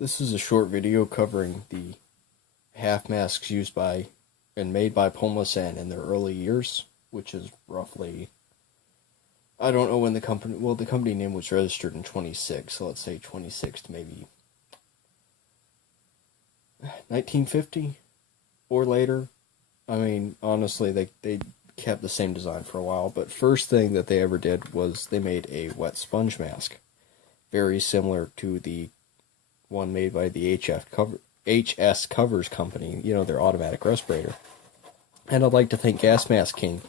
This is a short video covering the half masks used by and made by Pulmosan in their early years, which is roughly, I don't know when the company, well, the company name was registered in 26, so let's say 26 to maybe 1950 or later. I mean, honestly, they kept the same design for a while, but first thing that they ever did was they made a wet sponge mask, very similar to the one made by the HS Covers company, you know, their automatic respirator. And I'd like to thank Gas Mask King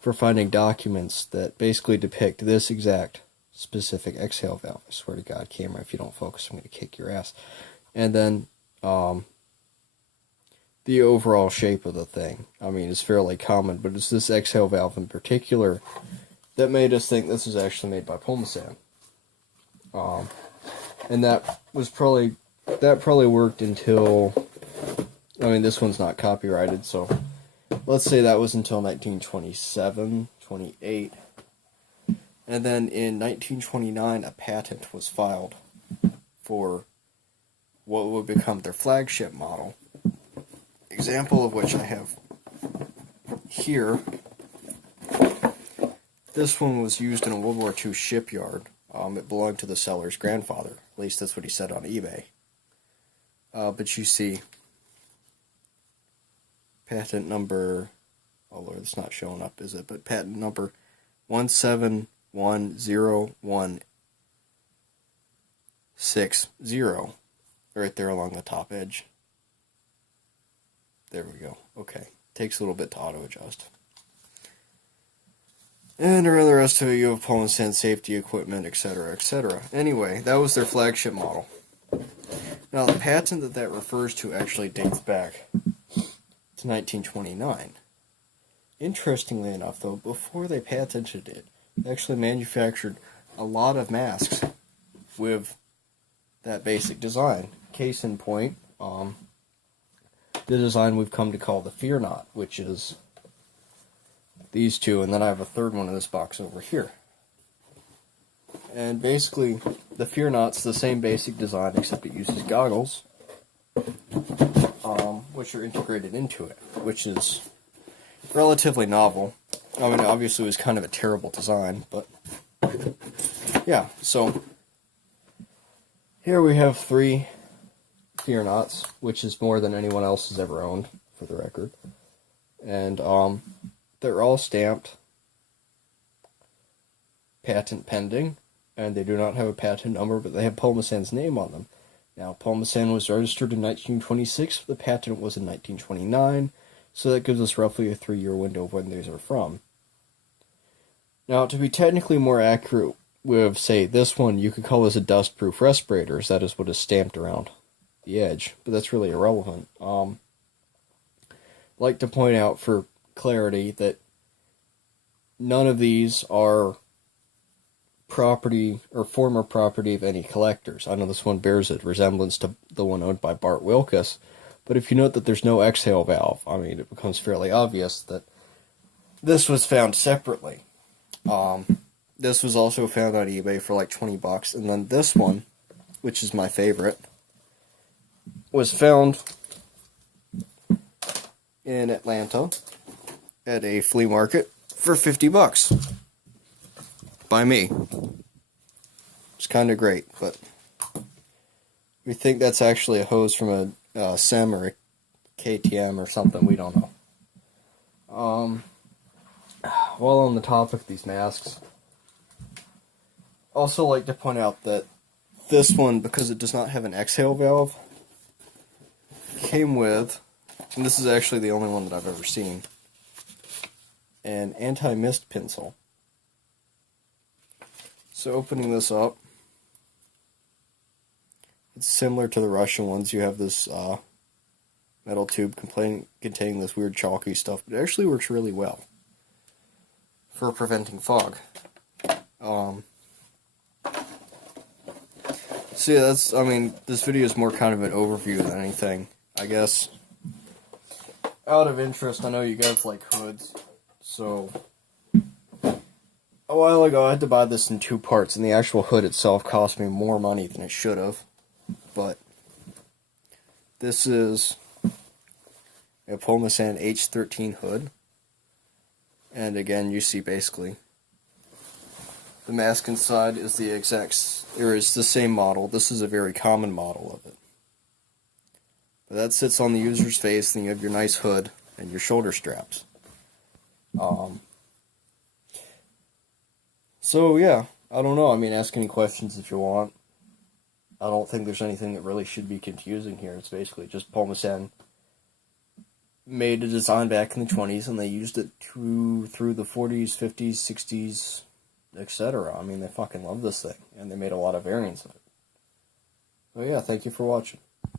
for finding documents that basically depict this exact specific exhale valve. I swear to God, camera, if you don't focus, I'm going to kick your ass. And then, the overall shape of the thing. I mean, it's fairly common, but it's this exhale valve in particular that made us think this was actually made by Pulmosan. And that probably worked until, I mean, this one's not copyrighted, so let's say that was until 1927, 28. And then in 1929, a patent was filed for what would become their flagship model. Example of which I have here. This one was used in a World War II shipyard. It belonged to the seller's grandfather. At least that's what he said on eBay. But you see, patent number, oh Lord, it's not showing up, is it? But patent number 171016, right there along the top edge. There we go. Okay. Takes a little bit to auto-adjust. And around the rest of it, you have Pulmosan safety equipment, etc., etc. Anyway, that was their flagship model. Now, the patent that refers to actually dates back to 1929. Interestingly enough, though, before they patented it, they actually manufactured a lot of masks with that basic design. Case in point, the design we've come to call the Fear Not, which is these two, and then I have a third one in this box over here. And basically, the Fear Not's the same basic design, except it uses goggles, which are integrated into it, which is relatively novel. I mean, obviously it was kind of a terrible design, but yeah, so here we have 3 Fear Nots, which is more than anyone else has ever owned, for the record. And they're all stamped patent pending, and they do not have a patent number, but they have Pulmosan's name on them. Now, Pulmosan was registered in 1926, the patent was in 1929, so that gives us roughly a 3-year window of when these are from. Now, to be technically more accurate with, say, this one, you could call this a dust-proof respirator, as that is what is stamped around the edge, but that's really irrelevant. I'd like to point out for clarity that none of these are property or former property of any collectors. I know this one bears a resemblance to the one owned by Bart Wilkes, but if you note that there's no exhale valve, I mean, it becomes fairly obvious that this was found separately. This was also found on eBay for like $20, and then this one, which is my favorite, was found in Atlanta at a flea market for $50 by me. It's kind of great, but we think that's actually a hose from a SEM or a KTM or something. We don't know. While on the topic of these masks, also like to point out that this one, because it does not have an exhale valve, came with, and this is actually the only one that I've ever seen, an anti-mist pencil. So opening this up, it's similar to the Russian ones. You have this metal tube containing this weird chalky stuff, but it actually works really well for preventing fog. So yeah, that's, I mean, this video is more kind of an overview than anything, I guess. Out of interest, I know you guys like hoods, so a while ago I had to buy this in 2 parts, and the actual hood itself cost me more money than it should have, but This is a Pulmosan H13 hood. And again, you see basically the mask inside is the same model. This is a very common model of it. But that sits on the user's face, and you have your nice hood and your shoulder straps. So yeah, I don't know. I mean, ask any questions if you want. I don't think there's anything that really should be confusing here. It's basically just Pulmosan made a design back in the 20s, and they used it through the 40s, 50s, 60s, etc. I mean, they fucking love this thing, and they made a lot of variants of it. So yeah, thank you for watching.